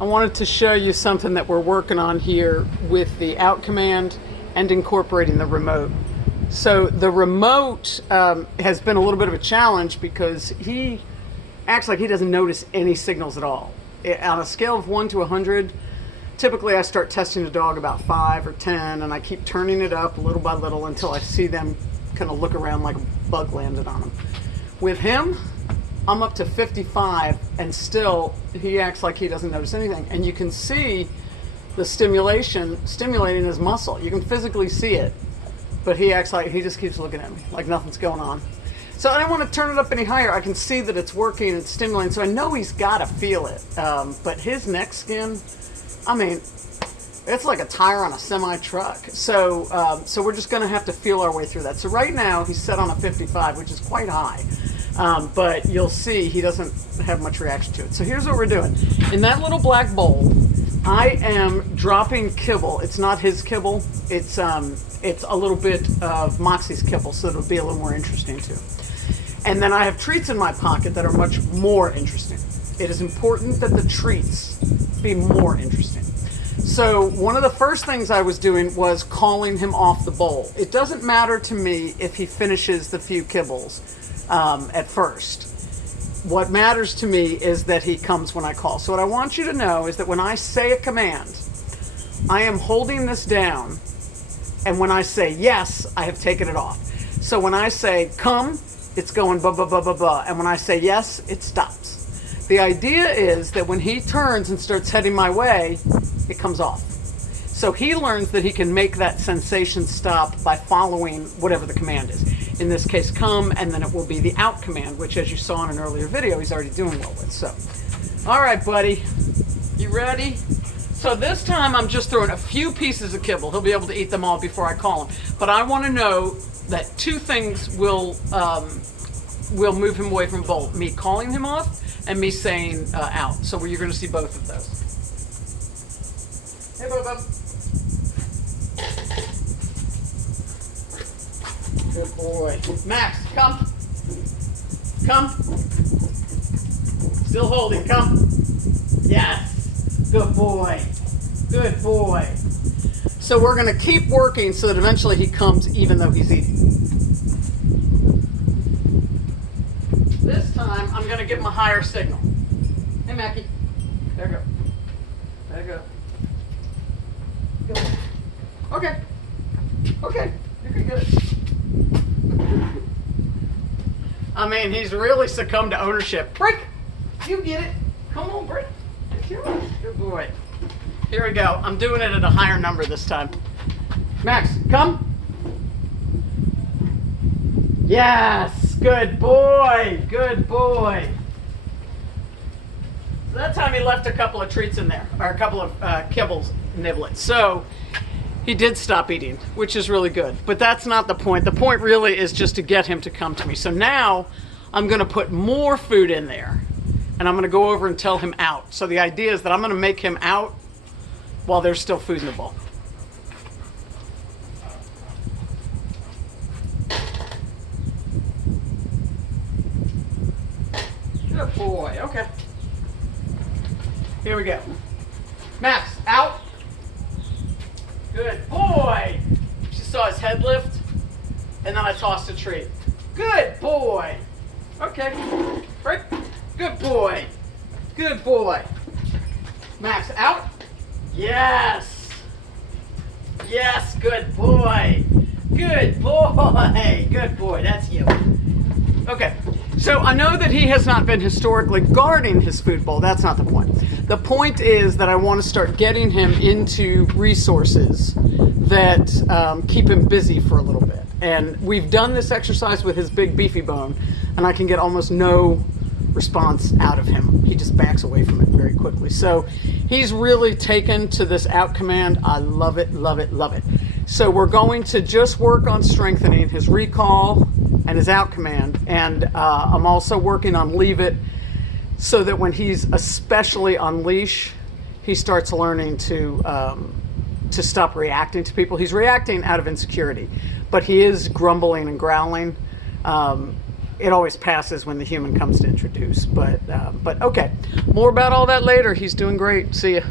I wanted to show you something that we're working on here with the out command and incorporating the remote. So the remote has been a little bit of a challenge because he acts like he doesn't notice any signals at all. On a scale of 1 to 100, typically I start testing the dog about 5 or 10, and I keep turning it up little by little until I see them kind of look around like a bug landed on them. With him, I'm up to 55, and still he acts like he doesn't notice anything. And you can see the stimulating his muscle. You can physically see it, but he acts like he just keeps looking at me like nothing's going on. So I don't want to turn it up any higher. I can see that it's working, it's stimulating, so I know he's got to feel it. But his neck skin, I mean, it's like a tire on a semi-truck. So we're just going to have to feel our way through that. So right now he's set on a 55, which is quite high. But you'll see he doesn't have much reaction to it. So here's what we're doing. In that little black bowl, I am dropping kibble. It's not his kibble. It's a little bit of Moxie's kibble, so it'll be a little more interesting too. And then I have treats in my pocket that are much more interesting. It is important that the treats be more interesting. So one of the first things I was doing was calling him off the bowl. It doesn't matter to me if he finishes the few kibbles at first. What matters to me is that he comes when I call. So what I want you to know is that when I say a command, I am holding this down, and when I say yes, I have taken it off. So when I say come, it's going blah, blah, blah, blah, blah. And when I say yes, it stops. The idea is that when he turns and starts heading my way, it comes off. So he learns that he can make that sensation stop by following whatever the command is. In this case, come, and then it will be the out command, which, as you saw in an earlier video, he's already doing well with. So, all right, buddy, you ready? So this time I'm just throwing a few pieces of kibble. He'll be able to eat them all before I call him. But I want to know that two things will move him away from bowl: me calling him off and me saying out. So you're going to see both of those. Hey, Bub. Good boy. Max, come. Come. Still holding, come. Yes. Good boy. Good boy. So we're going to keep working so that eventually he comes even though he's eating. This time I'm going to give him a higher signal. Hey, Mackie. There you go. There you go. Good. Okay. Okay. You can get it. I mean, he's really succumbed to ownership. Break! You get it. Come on, Break. Good boy. Here we go. I'm doing it at a higher number this time. Max, come. Yes! Good boy! Good boy! So that time he left a couple of treats in there, or a couple of kibbles, niblets. So he did stop eating, which is really good. But that's not the point. The point really is just to get him to come to me. So now I'm going to put more food in there, and I'm going to go over and tell him out. So the idea is that I'm going to make him out while there's still food in the bowl. Good boy. Okay. Here we go. Max, out. Good boy. She saw his head lift, and then I tossed a treat. Good boy. Okay. Right. Good boy. Good boy. Max, out. Yes. Yes, good boy. Good boy. Good boy. That's you. Okay. So I know that he has not been historically guarding his food bowl. That's not the point. The point is that I want to start getting him into resources that keep him busy for a little bit. And we've done this exercise with his big beefy bone, and I can get almost no response out of him. He just backs away from it very quickly. So he's really taken to this out command. I love it, love it, love it. So we're going to just work on strengthening his recall and his out command. And I'm also working on leave it so that when he's especially on leash, he starts learning to stop reacting to people. He's reacting out of insecurity, but he is grumbling and growling. it always passes when the human comes to introduce. But okay, more about all that later. He's doing great. See ya.